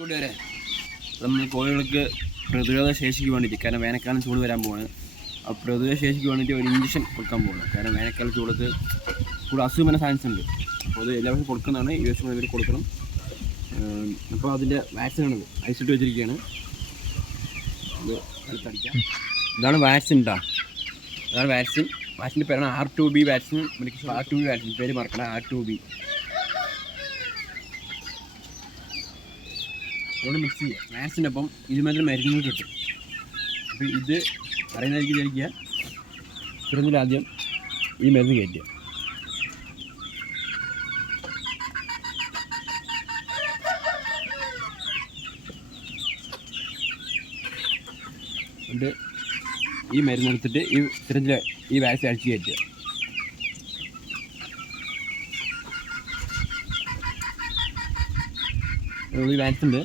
കൂട്ടുകാരെ, നമ്മൾ കോഴികൾക്ക് പ്രതിരോധ ശേഷിക്ക് വേണ്ടിയിട്ട്, കാരണം വേനൽക്കാലം ചൂട് വരാൻ പോവാണ്. ആ പ്രതിരോധ ശേഷിക്ക് വേണ്ടിയിട്ട് ഒരു ഇഞ്ചക്ഷൻ കൊടുക്കാൻ പോകുന്നത്. കാരണം വേനൽക്കാലം ചൂടത്ത് കൂടുതൽ അസുഖം വരാൻ ചാൻസ് ഉണ്ട്. അപ്പോൾ അത് എല്ലാവർക്കും കൊടുക്കുന്നതാണ്. ഈ വർഷം ഇവർ കൊടുക്കണം. അപ്പോൾ അതിൻ്റെ വാക്സിനാണത്, ഐസിട്ട് വെച്ചിരിക്കുകയാണ്. അത് അടുത്തടിക്കാം. ഇതാണ് വാക്സിൻ കേട്ടോ. അതാണ് വാക്സിൻ്റെ പേരാണ് R2B vaccine. Medical R2B vaccine, പേര് മറക്കണം, R2B. അതുകൊണ്ട് മിക്സ് ചെയ്യുക. വാക്സിൻ്റെ ഒപ്പം ഇതുമാതിരി മരുന്നുകൾ കിട്ടും. അപ്പോൾ ഇത് പറയുന്നതായിരിക്കും വിചാരിക്കുക. സിറിഞ്ചിൽ ആദ്യം ഈ മരുന്ന് കയറ്റുക. എന്നിട്ട് ഈ മരുന്ന് എടുത്തിട്ട് ഈ സിറിഞ്ചിൽ ഈ വാക്സിൻ അടിച്ച് കയറ്റുക. ഈ വാക്സിൻ്റെ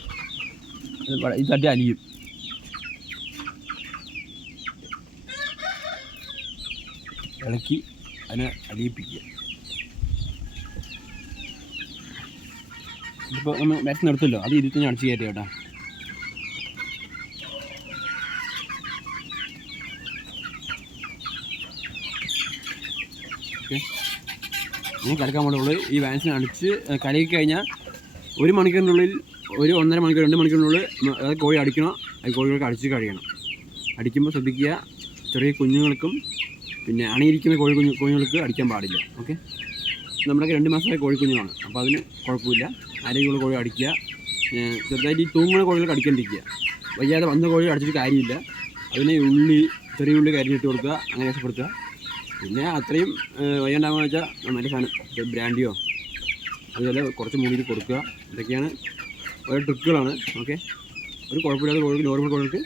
ഇത് തട്ടി അലിയും. ഇളക്കി അതിനെ അലിയിപ്പിക്കുക. ഇപ്പോൾ നമ്മൾ വാക്സിൻ എടുത്തല്ലോ, അത് ഇരുത്തി അടിച്ച് കയറ്റുക കേട്ടോ. ഓക്കെ, ഇനി കിടക്കാൻ വേണ്ടിയുള്ളൂ. ഈ വാക്സിൻ അടിച്ച് കലക്കി കഴിഞ്ഞാൽ 1 മണിക്കൂറിനുള്ളിൽ, 1.5 മണിക്കൂർ 2 മണിക്കൂറിനുള്ളിൽ അത് കോഴി അടിക്കണോ, അത് കോഴികൾക്ക് അടിച്ച് കഴിയണം. അടിക്കുമ്പോൾ ശ്രദ്ധിക്കുക, ചെറിയ കുഞ്ഞുങ്ങൾക്കും പിന്നെ അണിയിരിക്കുന്ന കോഴികൾക്ക് അടിക്കാൻ പാടില്ല. ഓക്കെ, നമ്മുടെയൊക്കെ 2 മാസമായ കോഴിക്കുഞ്ഞുങ്ങളാണ്. അപ്പോൾ അതിന് കുഴപ്പമില്ല. ആരോഗ്യമുള്ള കോഴി അടിക്കുക. ചെറുതായിട്ട് ഈ തൂങ്ങുന്ന കോഴികൾക്ക് അടിക്കാണ്ടിരിക്കുക. വയ്യാതെ വന്ന കോഴി അടിച്ചിട്ട് കാര്യമില്ല. അതിനെ ചെറിയ ഉള്ളി കരിഞ്ഞിട്ട് കൊടുക്കുക, അങ്ങനെ രക്ഷപ്പെടുത്തുക. പിന്നെ അത്രയും വയ്യാണ്ടാകുക വെച്ചാൽ നല്ല സാധനം ബ്രാൻഡിയോ അതുപോലെ കുറച്ച് മൂടിയിട്ട് കൊടുക്കുക. ഇതൊക്കെയാണ് ഓരോ ട്രിക്കുകളാണ്. ഓക്കെ, ഒരു കുഴപ്പമില്ലാത്ത കോഴിക്ക്, നോർമൽ കോഴികൾക്ക്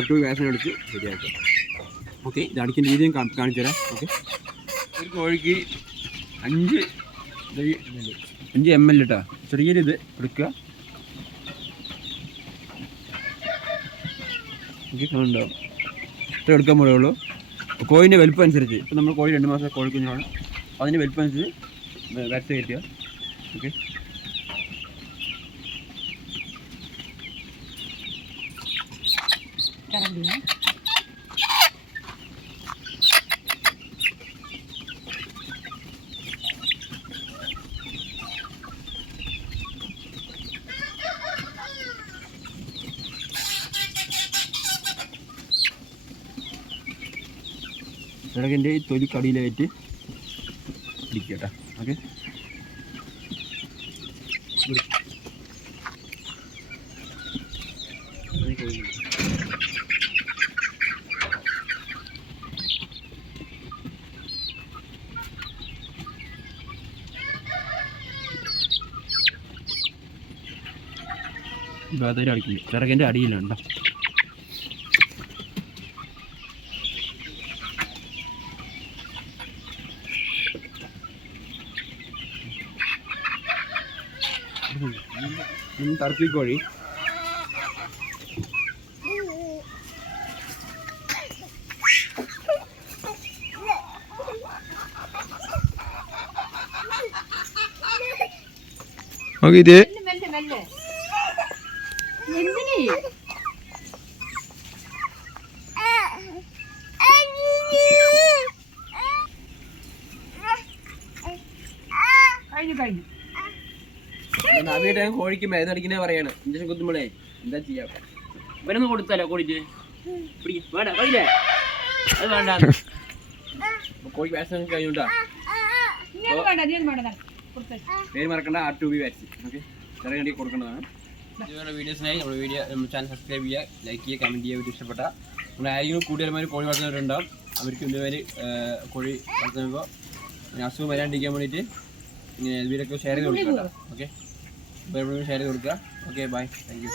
R2B വാക്സിൻ അടിച്ച് ശരിയാക്കുക. ഓക്കെ, ഇത് അടിക്കുന്ന രീതിയും കാണിച്ചു തരാം. ഓക്കെ, ഒരു കോഴിക്ക് 5 ml കേട്ടോ, ചെറിയൊരു ഇത് എടുക്കുക. ഓക്കെ, കാണുന്നുണ്ടോ? ഇത്ര എടുക്കാൻ പോലെയുള്ളൂ. കോഴിൻ്റെ വലുപ്പം അനുസരിച്ച്, ഇപ്പോൾ നമ്മൾ കോഴി 2 മാസം കോഴിക്കുഞ്ഞാണ്, അതിൻ്റെ വലുപ്പം അനുസരിച്ച് വാക്സിൻ കയറ്റുക. ഓക്കെ, ചിറകിൻ്റെ ഈ തൊലിക്കടിയിലായിട്ട് ഇരിക്കട്ടെ. ഓക്കെ, ഭാഗത്തേക്ക് അടിക്കില്ല, ചിറകിൻ്റെ അടിയിലുണ്ടോ. ടർക്കിക്കോഴി ഇത് കോഴിക്ക് മരുന്നടിക്കുന്നേ പറയാണ്. ഇഞ്ചക്ഷൻ കുത്തുമ്പോഴേ എന്താ ചെയ്യാം, ഇവരൊന്നും കൊടുത്താലോ കോഴിക്ക് വേണ്ട കളില്ലേ, അത് വേണ്ട. കോഴിക്ക് വാക്സിൻ കഴിഞ്ഞോണ്ടാ, പേര് മറക്കണ്ട, R2B വാക്സിൻ. ഓക്കെ, ചെറിയ കണ്ടി കൊടുക്കേണ്ടതാണ്. ഇതുപോലെ വീഡിയോസിനായി നമ്മുടെ ചാനൽ സബ്സ്ക്രൈബ് ചെയ്യുക, ലൈക്ക് ചെയ്യുക, കമൻറ്റ് ചെയ്യുക. വീഡിയോ ഇഷ്ടപ്പെട്ട നമ്മുടെ ആരെങ്കിലും കൂടുതൽമാർ കോഴി വളർത്തുന്നവരുണ്ടാവും. അവർക്ക് ഇതുവരെ കോഴി വളർത്തുമ്പോൾ അസുഖം വരാണ്ടിരിക്കാൻ വേണ്ടിയിട്ട് ഇങ്ങനെ വീഡിയോ ഷെയർ ചെയ്ത് കൊടുക്കുക. ഓക്കെ, ഷെയർ ചെയ്ത് കൊടുക്കുക. Okay, bye, thank U.